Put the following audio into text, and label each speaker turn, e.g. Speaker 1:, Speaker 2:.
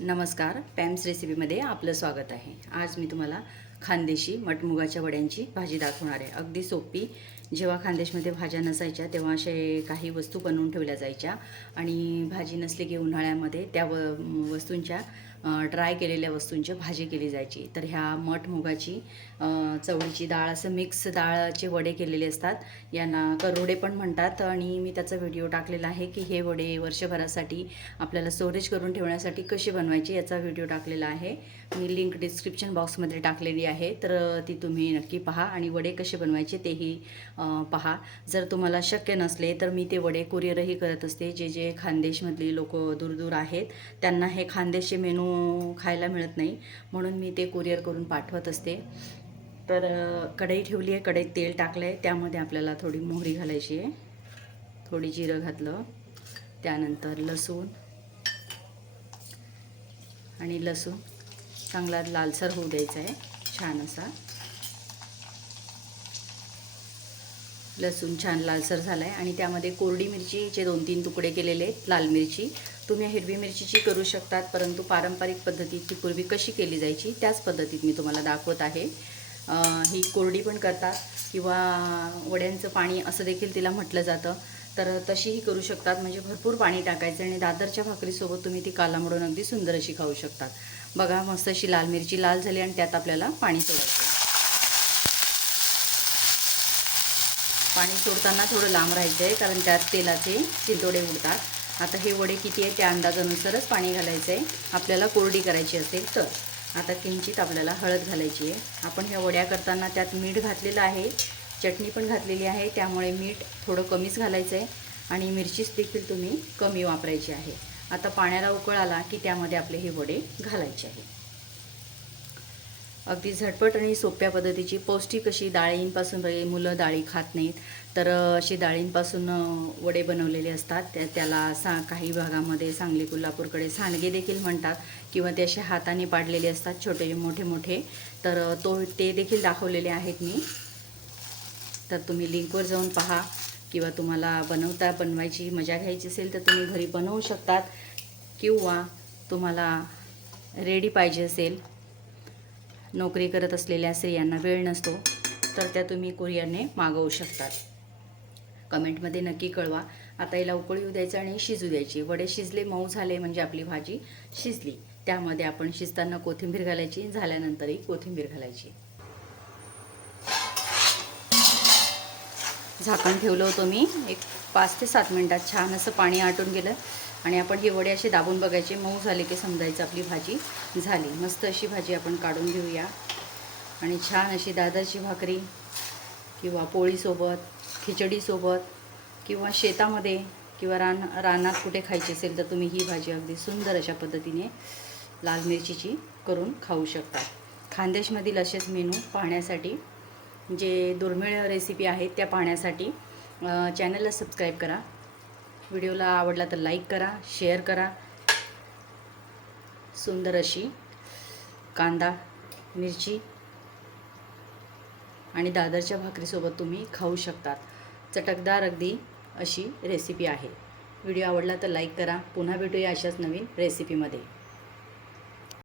Speaker 1: नमस्कार पॅम्स रेसिपीमध्ये आपलं स्वागत आहे. आज मी तुम्हाला खानदेशी मटमुगाच्या वड्यांची भाजी दाखवणार आहे. अगदी सोपी. जेव्हा खानदेशमध्ये भाज्या नसायच्या तेव्हा असे काही वस्तू बनवून ठेवल्या जायच्या. आणि भाजी नसली की उन्हाळ्यामध्ये त्या व वस्तूंच्या ड्राय केलेल्या वस्तूंची भाजी केली जायची. तर ह्या मठ मुगाची चवळीची डाळ असं मिक्स डाळचे वडे केलेले असतात. यांना करोडे पण म्हणतात. आणि मी त्याचा व्हिडिओ टाकलेला आहे की हे वडे वर्षभरासाठी आपल्याला स्टोरेज करून ठेवण्यासाठी कसे बनवायचे याचा व्हिडिओ टाकलेला आहे. मी लिंक डिस्क्रिप्शन बॉक्समध्ये टाकलेली आहे. आहे तर ती तुम्ही नक्की पहा आणि वडे कसे बनवायचे तेही पहा. जर तुम्हाला शक्य नसले तर मी ते वडे कुरिअरही करत असते. जे जे खानदेशमधली लोक दूरदूर आहेत त्यांना हे खानदेशचे मेनू खायला मिळत नाही म्हणून मी ते कुरिअर करून पाठवत असते. तर कढई ठेवली आहे कढईत तेल टाकलं आहे त्यामध्ये आपल्याला थोडी मोहरी घालायची आहे. थोडी जिरं घातलं त्यानंतर लसूण आणि लसूण. चांगला लालसर होऊ द्यायचा आहे. छान असा. लसूण छान लालसर झाला आहे आणि त्यामध्ये कोरडी मिरचीचे दोन तीन तुकडे केलेले आहेत लाल मिरची. तुम्ही हिरवी मिरचीची करू शकतात परंतु पारंपरिक पद्धतीत ती पूर्वी कशी केली जायची त्याच पद्धतीत मी तुम्हाला दाखवत आहे. ही कोरडी पण करतात किंवा वड्यांचं पाणी असं देखील तिला म्हटलं जातं. तर तशीही करू शकतात म्हणजे भरपूर पाणी टाकायचं आणि दादरच्या भाकरीसोबत तुम्ही ती कालामडून अगदी सुंदर अशी खाऊ शकतात. बघा मस्त अशी लाल मिरची लाल झाली आणि त्यात आपल्याला पाणी सोडायचं पाणी सोडताना थोडं लांब राहायचं आहे कारण त्यात तेलाचे चिंतोडे उडतात. आता हे वडे किती आहे त्या अंदाजानुसारच पाणी घालायचं आहे. आपल्याला कोरडी करायची असेल तर. आता किंचित आपल्याला हळद घालायची आहे. आपण ह्या वड्या करताना त्यात मीठ घातलेलं आहे. चटणी पण घातलेली आहे त्यामुळे मीठ थोडं कमीच घालायचं आहे. आणि मिरचीच देखील तुम्ही कमी वापरायची आहे. आता पाण्याला उकळ आला की त्यामध्ये आपले हे वडे घालायचे आहे अगदी झटपट आणि सोप्या पद्धतीची पौष्टिक अशी डाळींपासून मुलं डाळी खात नाहीत. तर अशी डाळींपासून वडे बनवलेले असतात. त्या त्याला सा काही भागामध्ये सांगली कोल्हापूरकडे सांडगे देखील म्हणतात किंवा ते असे हाताने पाडलेले असतात छोटे मोठे मोठे. तर तो ते देखील दाखवलेले आहेत मी. तर तुम्ही लिंकवर जाऊन पहा किंवा तुम्हाला बनवता बनवायची मजा घ्यायची असेल तर तुम्ही घरी बनवू शकतात. किंवा तुम्हाला रेडी पाहिजे असेल नोकरी करत असलेल्या स्त्रियांना वेळ नसतो तर त्या तुम्ही कुरिअरने मागवू शकतात. कमेंटमध्ये नक्की कळवा. आता याला उकळी येऊ द्यायचं आणि शिजू द्यायची. वडे शिजले मऊ झाले म्हणजे आपली भाजी शिजली. त्यामध्ये आपण शिजताना कोथिंबीर घालायची. झाल्यानंतरही कोथिंबीर घालायची. झाकण ठेवलं होतं मी. एक पाच ते सात मिनटात छान असं पाणी आटून गेलं. आणि आपण हे वडे असे दाबून बघायचे. मऊ झाले की समजायचं आपली भाजी झाली. मस्त अशी भाजी आपण काढून घेऊया. आणि छान अशी दादरची भाकरी किंवा पोळीसोबत खिचडीसोबत किंवा शेतामध्ये किंवा रान रानात कुठे खायची असेल तर तुम्ही ही भाजी अगदी सुंदर अशा पद्धतीने लाल मिरचीची करून खाऊ शकता. खानदेशमधील असेच मेनू पाहण्यासाठी जे दुर्मिळ रेसिपी आहेत त्या पाहण्यासाठी चॅनलला सबस्क्राईब करा. व्हिडिओला आवडला तर लाईक करा शेअर करा. सुंदर अशी कांदा मिरची आणि दादरच्या भाकरीसोबत तुम्ही खाऊ शकतात. चटकदार अगदी अशी रेसिपी आहे. व्हिडिओ आवडला तर लाईक करा. पुन्हा भेटूया अशाच नवीन रेसिपीमध्ये